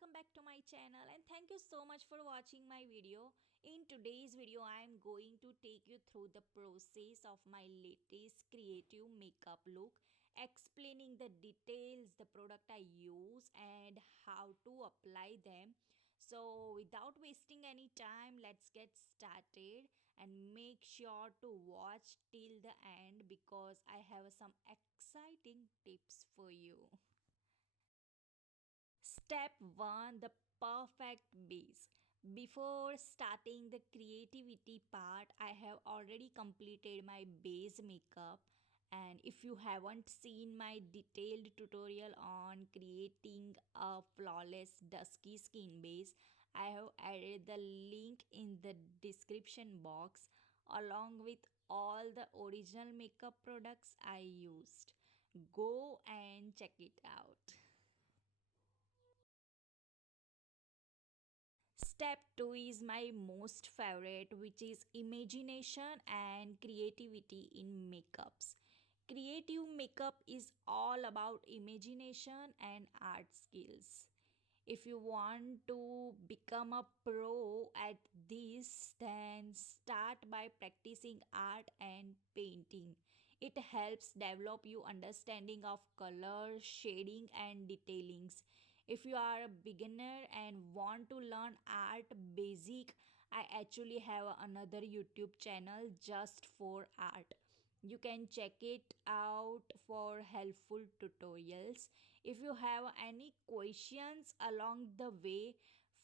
welcome back to my channel and thank you so much for watching my video. In today's video I am going to take you through the process of my latest creative makeup look, explaining the details, the product I use and how to apply them. So without wasting any time, let's get started and make sure to watch till the end because I have some exciting tips for you. Step 1, the perfect base. Before starting the creativity part, I have already completed my base makeup. And if you haven't seen my detailed tutorial on creating a flawless dusky skin base, I have added the link in the description box along with all the original makeup products I used. Go and check it out. Step 2 is my most favorite, which is imagination and creativity in makeups. Creative makeup is all about imagination and art skills. If you want to become a pro at this, then start by practicing art and painting. It helps develop your understanding of color, shading, and detailings. If you are a beginner and want to learn art basic, I actually have another YouTube channel just for art. You can check it out for helpful tutorials. If you have any questions along the way,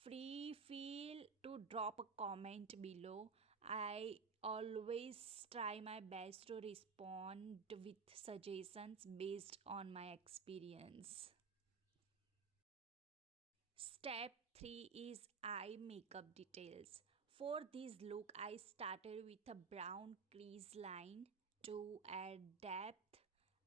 free feel to drop a comment below. I always try my best to respond with suggestions based on my experience. Step 3 is eye makeup details. For this look, I started with a brown crease line to add depth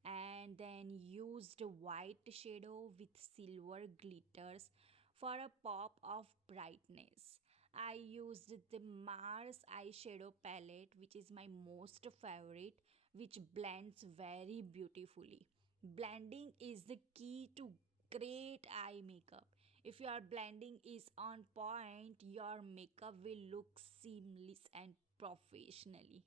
and then used white shadow with silver glitters for a pop of brightness. I used the Mars eyeshadow palette, which is my most favorite, which blends very beautifully. Blending is the key to great eye makeup. If your blending is on point, your makeup will look seamless and professionally.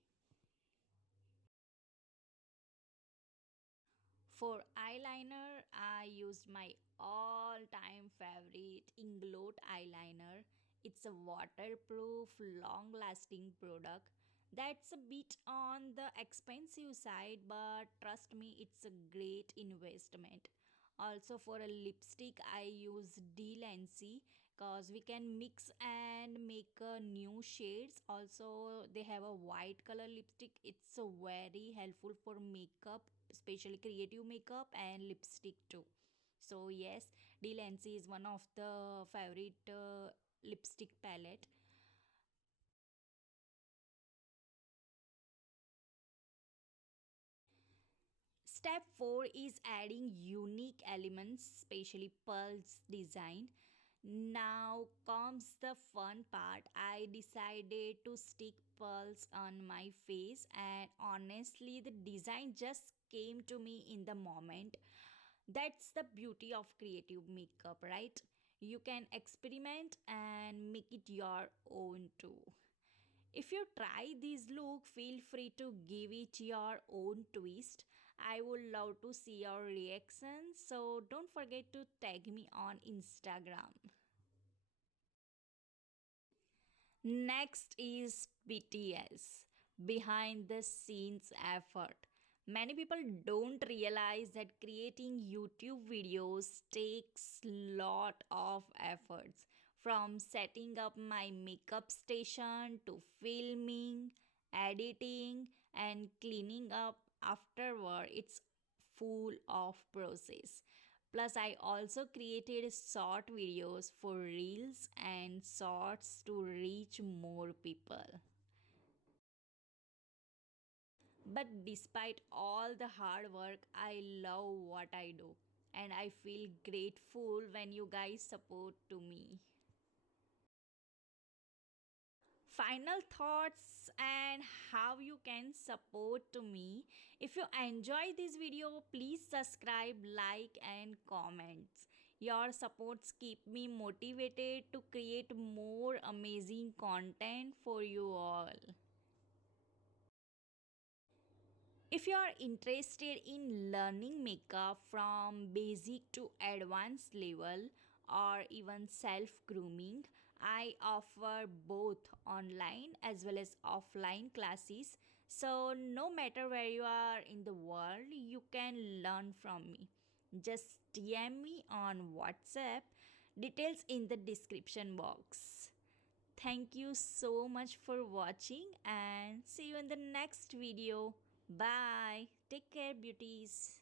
For eyeliner, I used my all-time favorite Inglot eyeliner. It's a waterproof, long-lasting product. That's a bit on the expensive side, but trust me, it's a great investment. Also for a lipstick I use Delancey because we can mix and make new shades. Also they have a white color lipstick. It's very helpful for makeup, especially creative makeup and lipstick too. So yes, Delancey is one of the favorite lipstick palette. Step 4 is adding unique elements, especially pearls design. Now comes the fun part. I decided to stick pearls on my face, and honestly, the design just came to me in the moment. That's the beauty of creative makeup, right? You can experiment and make it your own too. If you try this look, feel free to give it your own twist. I would love to see your reaction, so don't forget to tag me on Instagram. Next is BTS, behind the scenes effort. Many people don't realize that creating YouTube videos takes lot of efforts, from setting up my makeup station to filming, editing and cleaning up afterward. It's full of process. Plus, I also created short videos for reels and shorts to reach more people. But despite all the hard work, I love what I do and I feel grateful when you guys support to me. Final thoughts and how you can support to me. If you enjoy this video, please subscribe, like and comments. Your supports keep me motivated to create more amazing content for you all. If you are interested in learning makeup from basic to advanced level or even self grooming, I offer both online as well as offline classes. So, no matter where you are in the world, you can learn from me. Just DM me on WhatsApp, details in the description box. Thank you so much for watching and see you in the next video. Bye. Take care, beauties.